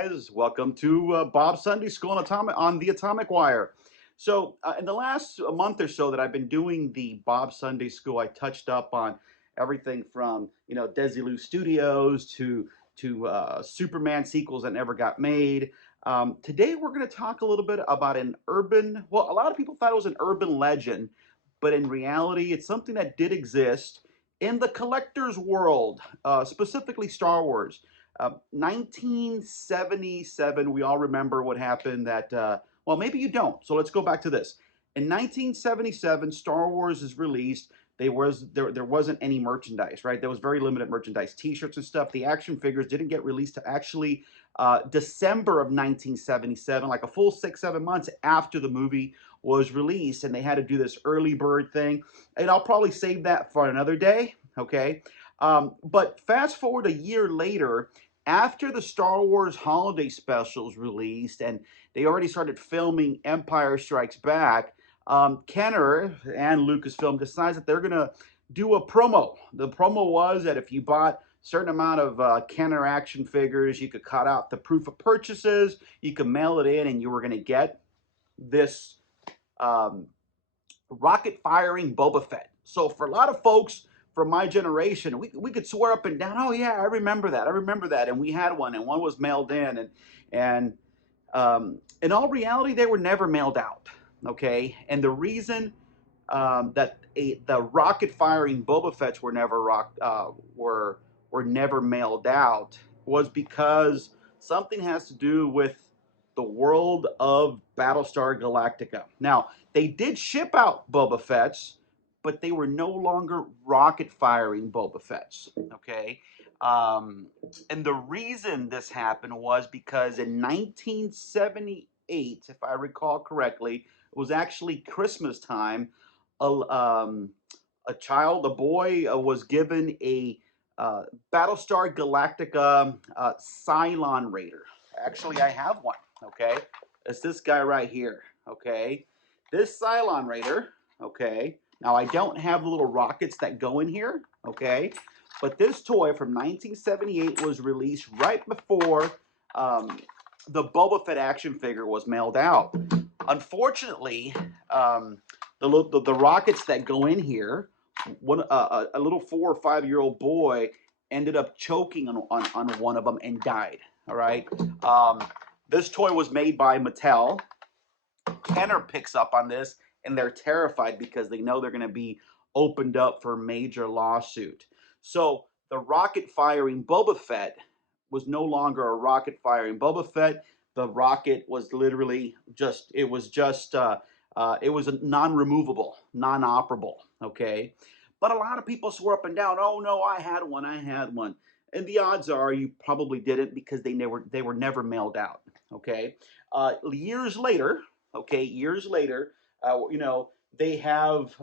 guys? Welcome to Bob's Sunday School on the Atomic Wire. In the last month or so that I've been doing the Bob Sunday School, I touched up on everything from Desilu Studios to Superman sequels that never got made. Today we're going to talk a little bit about a lot of people thought it was an urban legend, but in reality, it's something that did exist in the collector's world, specifically Star Wars. 1977, we all remember what happened well, maybe you don't. So let's go back to this. In 1977, Star Wars is released. There wasn't any merchandise, right? There was very limited merchandise, T-shirts and stuff. The action figures didn't get released to actually December of 1977, like a full 6-7 months after the movie was released, and they had to do this early bird thing. And I'll probably save that for another day, okay? But fast forward a year later, after the Star Wars holiday specials released and they already started filming Empire Strikes Back, Kenner and Lucasfilm decides that they're going to do a promo. The promo was that if you bought a certain amount of Kenner action figures, you could cut out the proof of purchases, you could mail it in, and you were going to get this rocket firing Boba Fett. So for a lot of folks from my generation, we could swear up and down, oh yeah, I remember that, and we had one, and one was mailed in, and in all reality, they were never mailed out, okay? And the reason that the rocket firing Boba Fett's were never mailed out was because something has to do with the world of Battlestar Galactica. Now, they did ship out Boba Fett's, but they were no longer rocket firing Boba Fett's, okay? And the reason this happened was because in 1978, if I recall correctly, it was actually Christmas time. A boy, was given a Battlestar Galactica Cylon Raider. Actually, I have one. Okay, it's this guy right here. Okay, this Cylon Raider. Okay, now I don't have the little rockets that go in here. Okay, but this toy from 1978 was released right before the Boba Fett action figure was mailed out. Unfortunately, the rockets that go in here, a little 4 or 5-year-old boy ended up choking on one of them and died. All right. This toy was made by Mattel. Kenner picks up on this, and they're terrified because they know they're going to be opened up for a major lawsuit. So the rocket firing Boba Fett was no longer a rocket firing Boba Fett. The rocket was literally it was non-removable, non-operable, okay? But a lot of people swore up and down, oh no, I had one. And the odds are you probably didn't because they were never mailed out, okay? Years later, they have,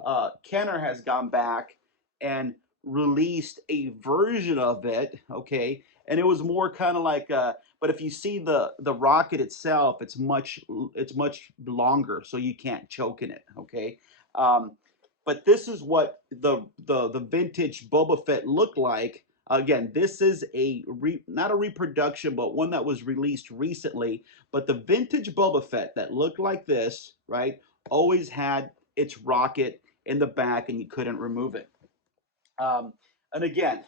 Kenner has gone back and released a version of it, okay? And it was more kind of like, but if you see the rocket itself, it's much longer, so you can't choke in it, okay? But this is what the vintage Boba Fett looked like. Again, this is not a reproduction, but one that was released recently. But the vintage Boba Fett that looked like this, right, always had its rocket in the back, and you couldn't remove it. And again,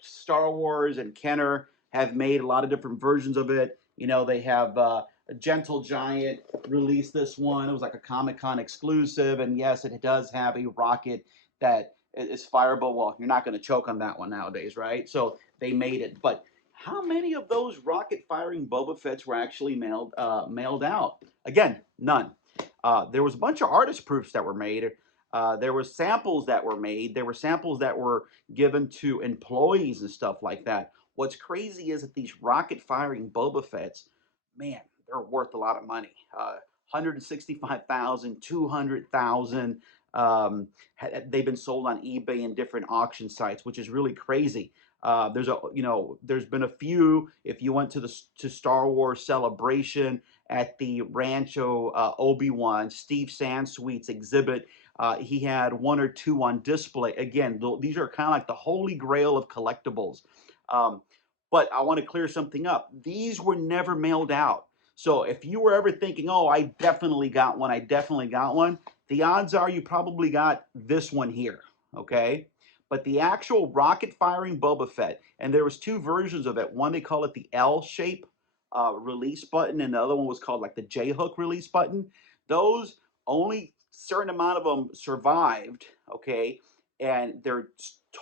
Star Wars and Kenner have made a lot of different versions of it. They have a Gentle Giant released this one. It was like a Comic-Con exclusive, and yes, it does have a rocket that is fireable. Well, you're not going to choke on that one nowadays, right? So they made it. But how many of those rocket-firing Boba Fett's were actually mailed out? Again, none. There was a bunch of artist proofs that were made. There were samples that were made. There were samples that were given to employees and stuff like that. What's crazy is that these rocket-firing Boba Fett's, man, they're worth a lot of money. 165,000, 200,000. They've been sold on eBay and different auction sites, which is really crazy. There's been a few. If you went to Star Wars Celebration at the Rancho Obi-Wan, Steve Sansweet's exhibit, he had 1 or 2 on display. Again, these are kind of like the holy grail of collectibles. But I want to clear something up. These were never mailed out. So if you were ever thinking, oh, I definitely got one, I definitely got one, the odds are you probably got this one here, okay? But the actual rocket firing Boba Fett, and there was two versions of it. One, they call it the L shape release button, and the other one was called like the J hook release button. Those, only certain amount of them survived, okay? And they're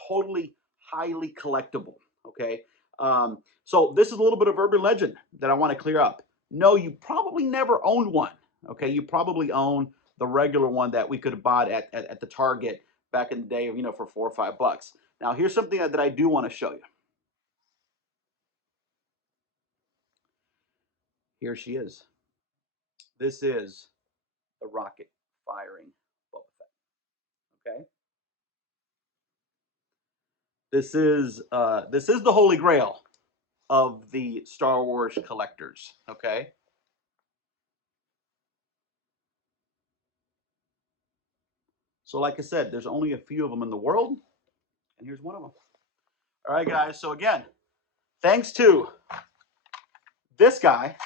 totally highly collectible, okay? So this is a little bit of urban legend that I want to clear up. No, you probably never owned one. Okay, you probably own the regular one that we could have bought at the Target back in the day, for $4 or $5. Now, here's something that I do want to show you. Here she is. This is the rocket firing Boba Fett. Okay, this is the holy grail of the Star Wars collectors. Okay, so like I said, there's only a few of them in the world, and here's one of them. All right, guys. So again, thanks to this guy,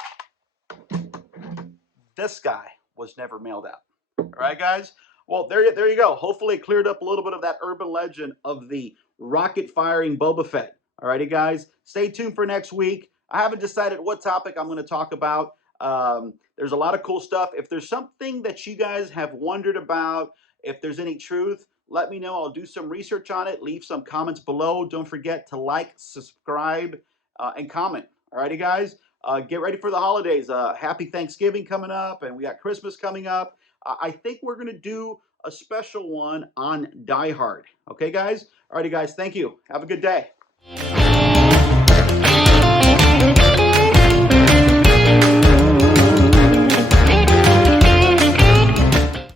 this guy was never mailed out. All right, guys. Well, there you go. Hopefully, it cleared up a little bit of that urban legend of the rocket firing Boba Fett. All righty, guys. Stay tuned for next week. I haven't decided what topic I'm going to talk about. There's a lot of cool stuff. If there's something that you guys have wondered about, if there's any truth, let me know. I'll do some research on it. Leave some comments below. Don't forget to like, subscribe, and comment. All righty, guys. Get ready for the holidays. Happy Thanksgiving coming up, and we got Christmas coming up. I think we're going to do a special one on Die Hard. Okay, guys? All righty, guys. Thank you. Have a good day.